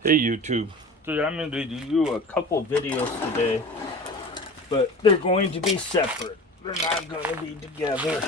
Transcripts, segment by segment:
Hey YouTube, so I'm going to do a couple videos today, but they're going to be separate. They're not going to be together,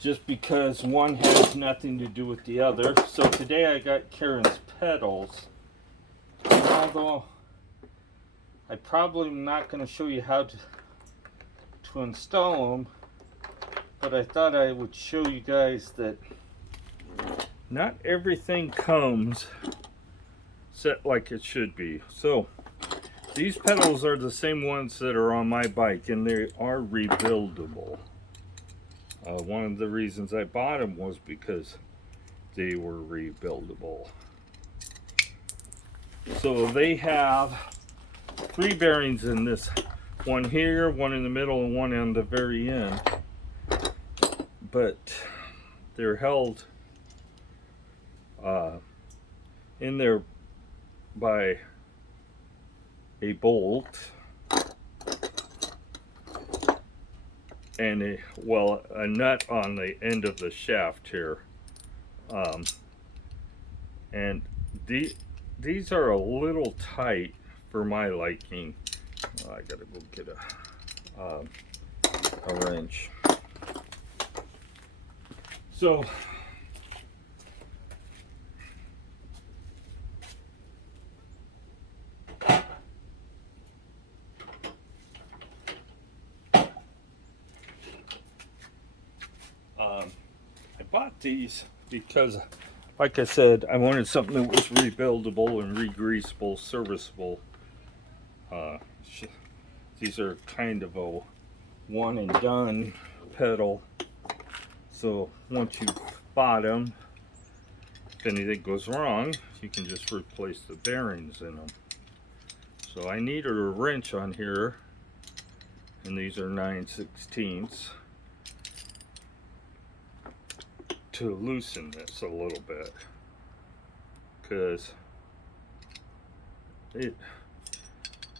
just because one has nothing to do with the other. So today I got Karen's pedals, although I probably am not going to show you how to install them, but I thought I would show you guys that not everything comes set like it should be. So these pedals are the same ones that are on my bike, and they are rebuildable. One of the reasons I bought them was because they were rebuildable. So they have 3 bearings in this, one here, one in the middle, and one on the very end, but they're held in there by a bolt and a nut on the end of the shaft here, and these are a little tight for my liking. I gotta go get a wrench. So I bought these because, like I said, I wanted something that was rebuildable and re-greasable, serviceable. These are kind of a one and done pedal. So once you've bought them, if anything goes wrong, you can just replace the bearings in them. So I needed a wrench on here, and these are 9/16 to loosen this a little bit, because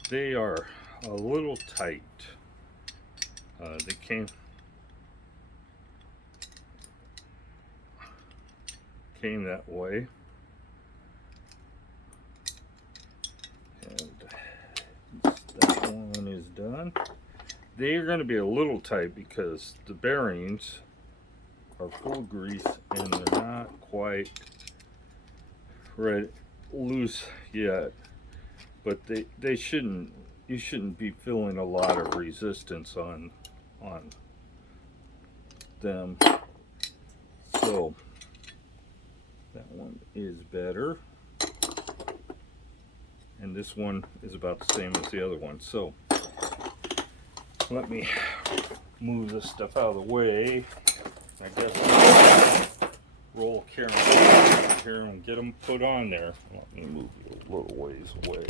they are a little tight. They came that way, and that one is done. They are going to be a little tight because the bearings are full of grease and they're not quite loose yet, but they shouldn't, you shouldn't be feeling a lot of resistance on them. So that one is better, and this one is about the same as the other one. So let me move this stuff out of the way. I guess roll Karen here and get them put on there. Let me move you a little ways away.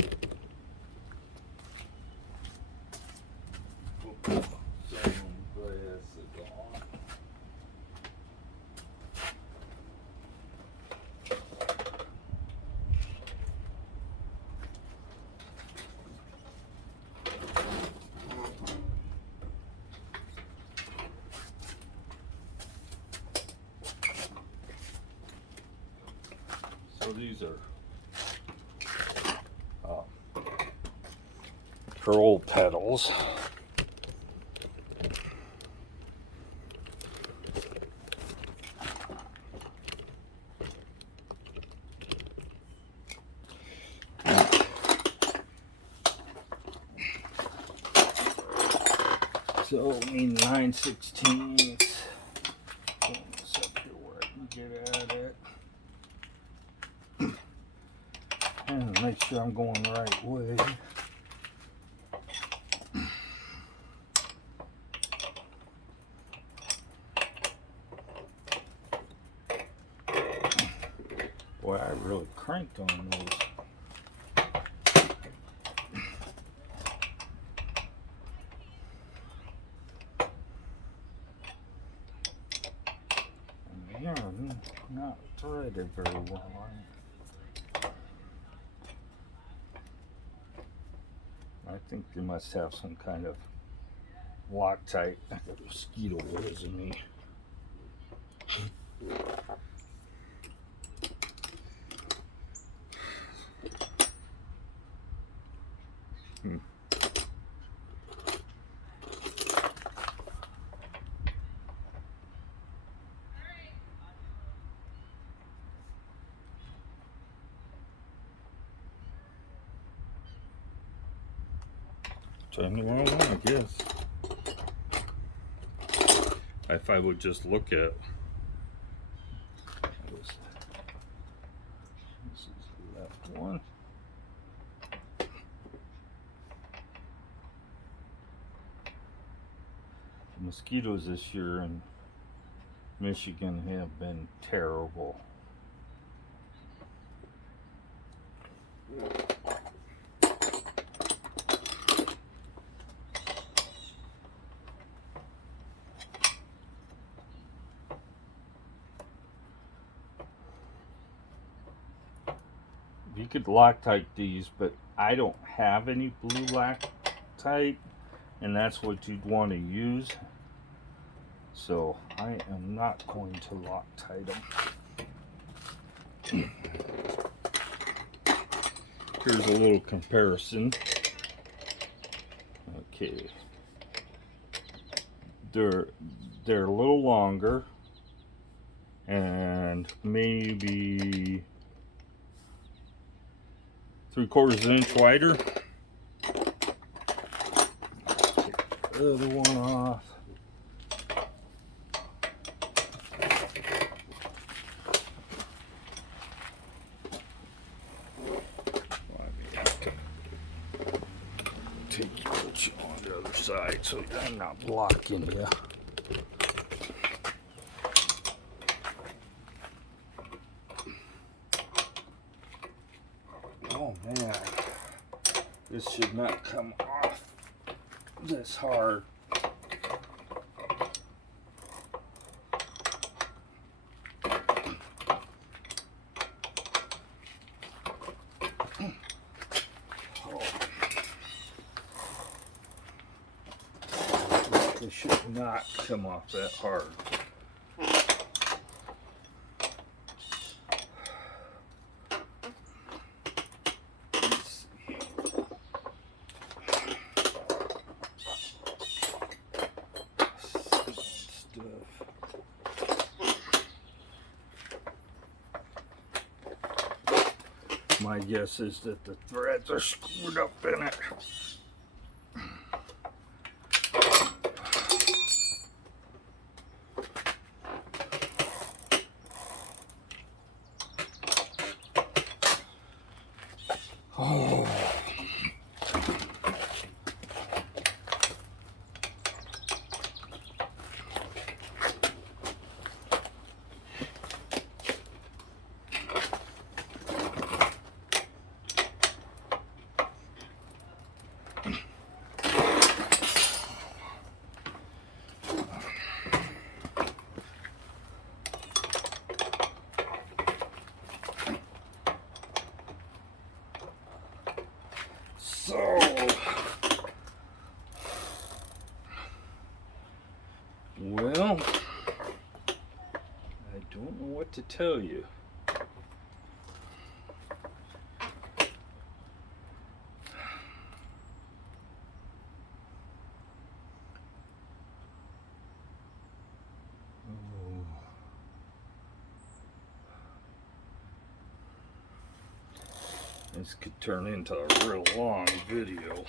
So these are curl pedals. So I mean 9/16. Put this up here where I can get at it. And make sure I'm going the right way. Boy, I really cranked on those. And they are not threaded very well. I think they must have some kind of Loctite. I got mosquito whiz in me. Found the wrong one, I guess. If I would just look at this is the left one. The mosquitoes this year in Michigan have been terrible. You could Loctite these, but I don't have any blue Loctite, and that's what you'd want to use. So I am not going to Loctite them. Here's a little comparison. Okay, they're a little longer and maybe 3/4 inch wider. Take the other one off. Take you on the other side so I'm not blocking you. Oh man, this should not come off this hard. It should not come off that hard. My guess is that the threads are screwed up in it. Oh. So, well, I don't know what to tell you. This could turn into a real long video.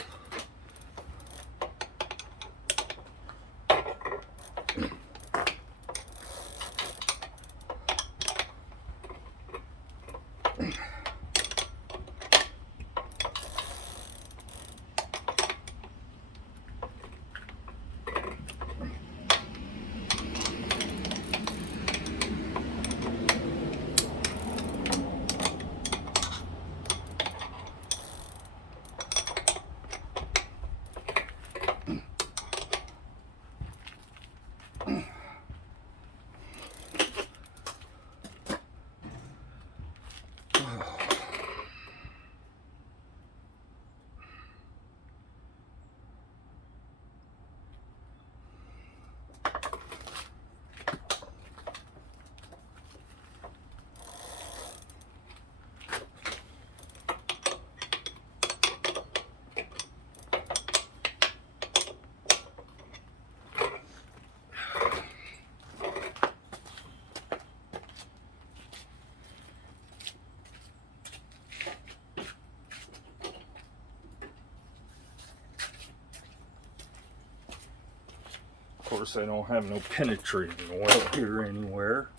course, I don't have no penetrating oil here anywhere.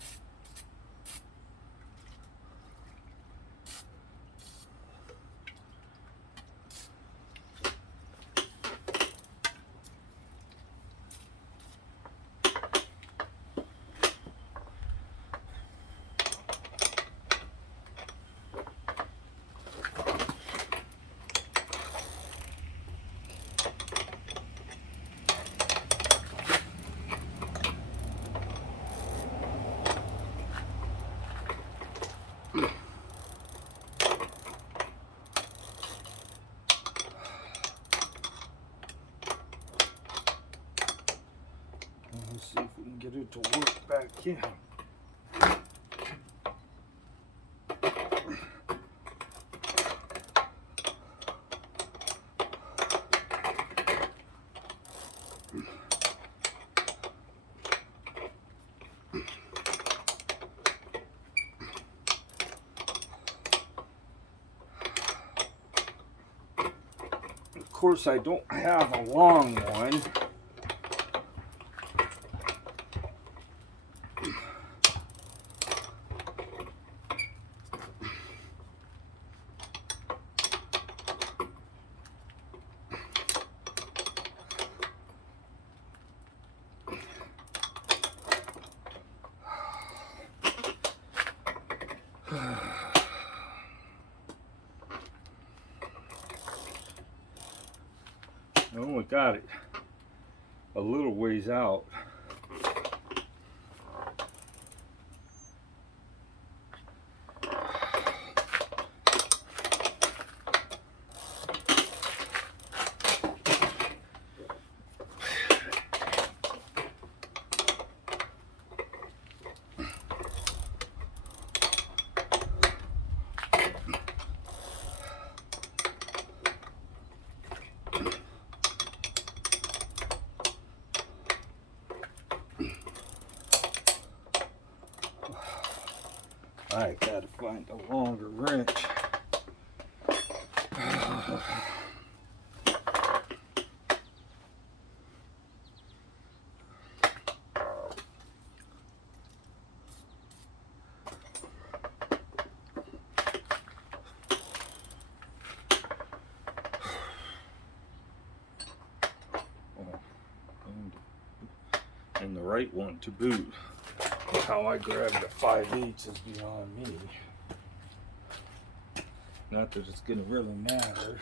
Let's see if we can get it to work back in. Of course, I don't have a long one. I only got it a little ways out. I gotta find a longer wrench. And the right one to boot. How I grabbed a 5/8 is beyond me. Not that it's gonna really matter.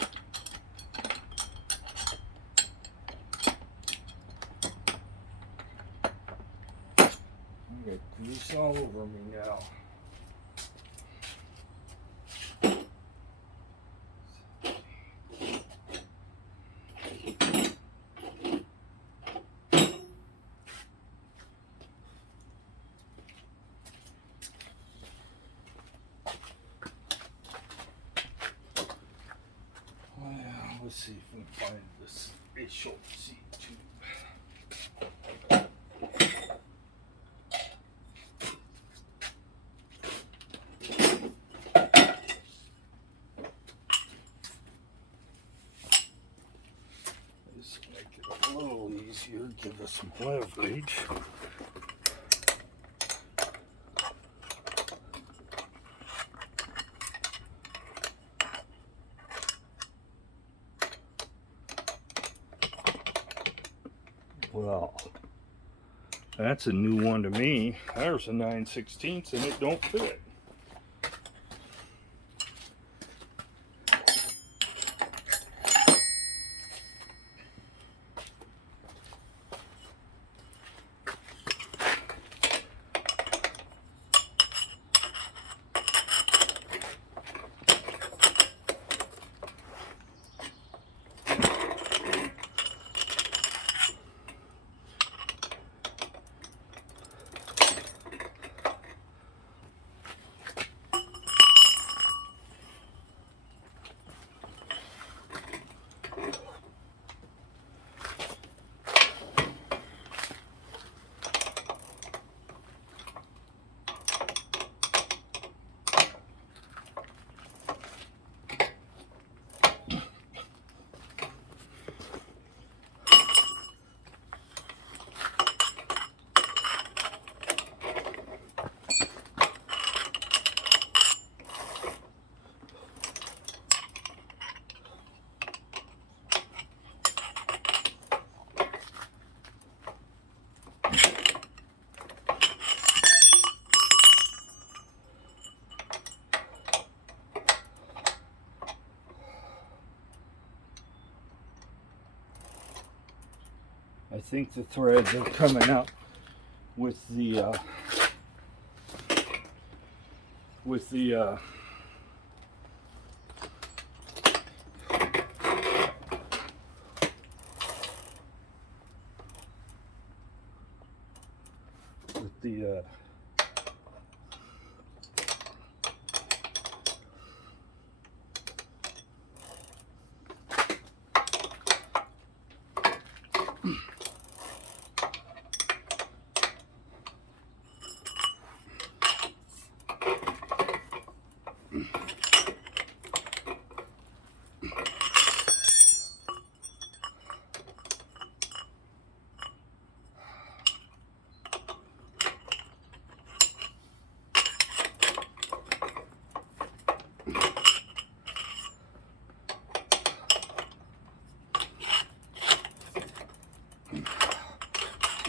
I got grease all over me now. Let's see if we can find this short seat tube. This will make it a little easier, give us some leverage. Well, that's a new one to me. There's a 9/16 and it don't fit. I think the threads are coming out with the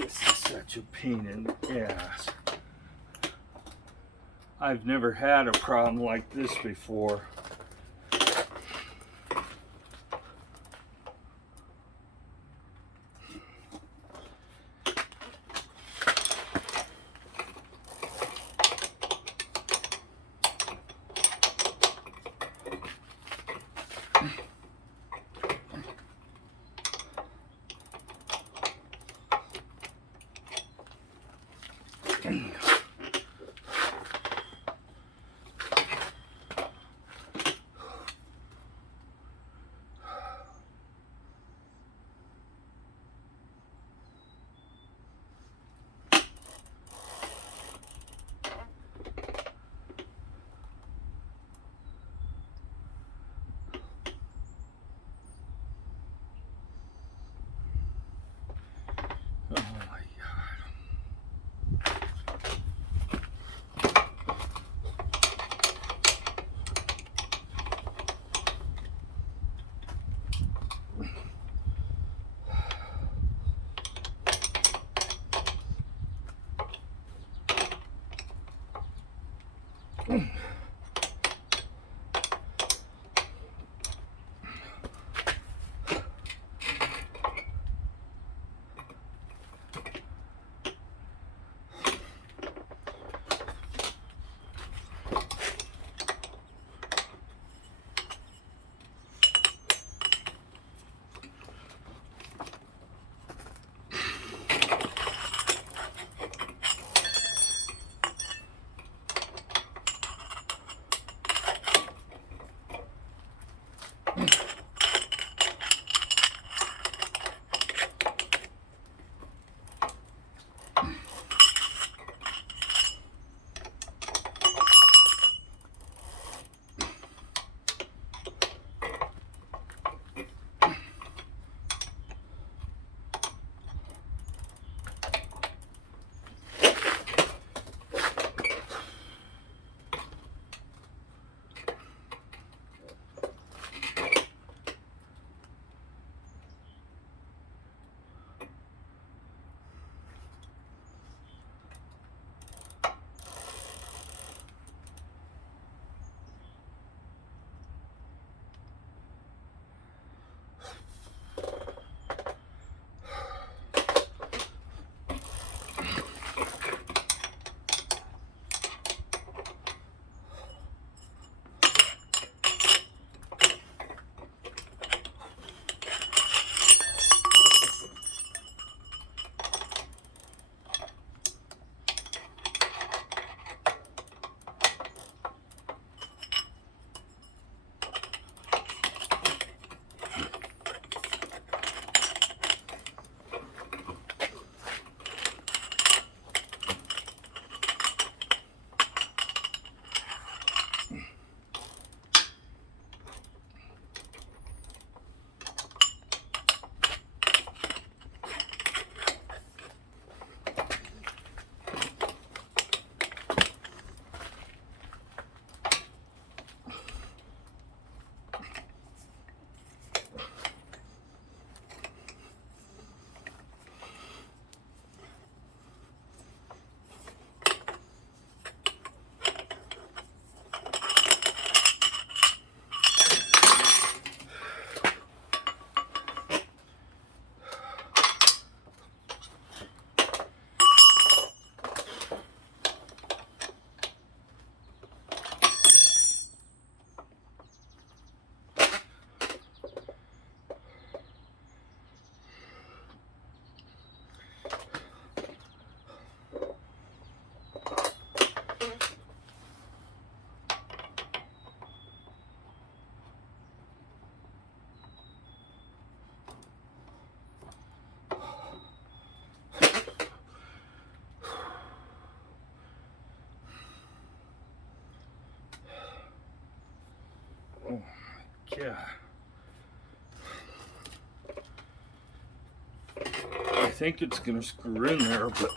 This is such a pain in the ass. I've never had a problem like this before. Yeah. I think it's gonna screw in there, but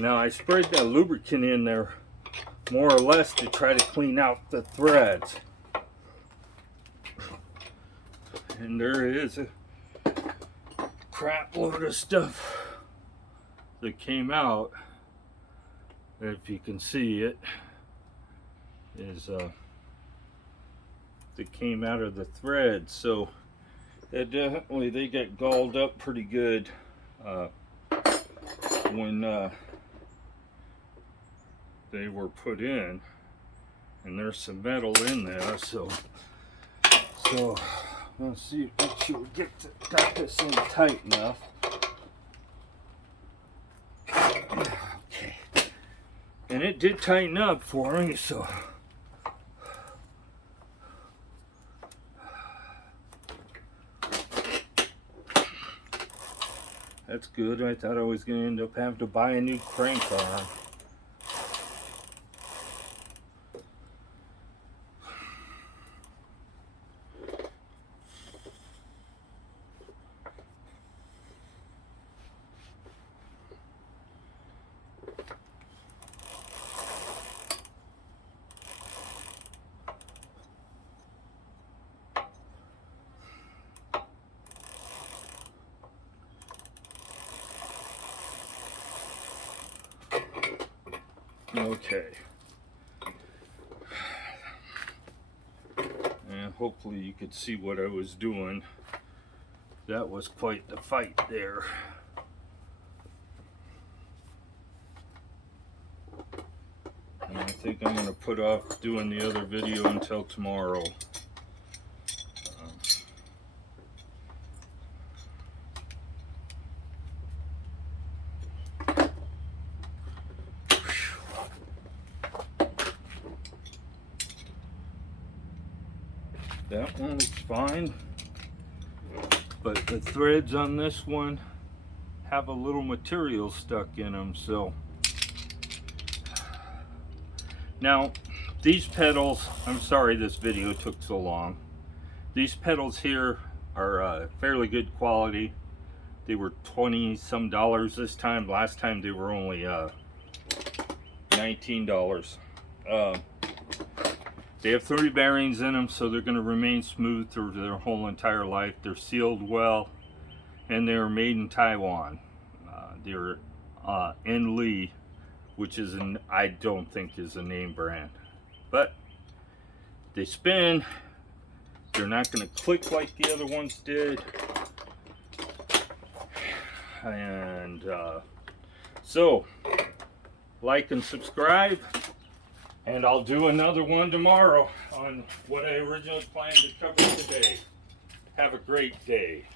now I sprayed that lubricant in there more or less to try to clean out the threads. And there is a crap load of stuff that came out. If you can see it, is that came out of the thread. So it definitely, they get galled up pretty good when they were put in, and there's some metal in there. So let's see, make sure we got this in tight enough. Okay, and it did tighten up for me, so that's good. I thought I was going to end up having to buy a new crank arm. Okay, and hopefully you could see what I was doing. That was quite the fight there. And I think I'm going to put off doing the other video until tomorrow. That one looks fine, but the threads on this one have a little material stuck in them. So now these pedals, I'm sorry this video took so long. These pedals here are fairly good quality. They were $20 some this time. Last time they were only $19. They have 30 bearings in them, so they're going to remain smooth through their whole entire life. They're sealed well, and they're made in Taiwan. They're Lee, which is I don't think is a name brand, but they spin. They're not going to click like the other ones did, and so like and subscribe. And I'll do another one tomorrow on what I originally planned to cover today. Have a great day.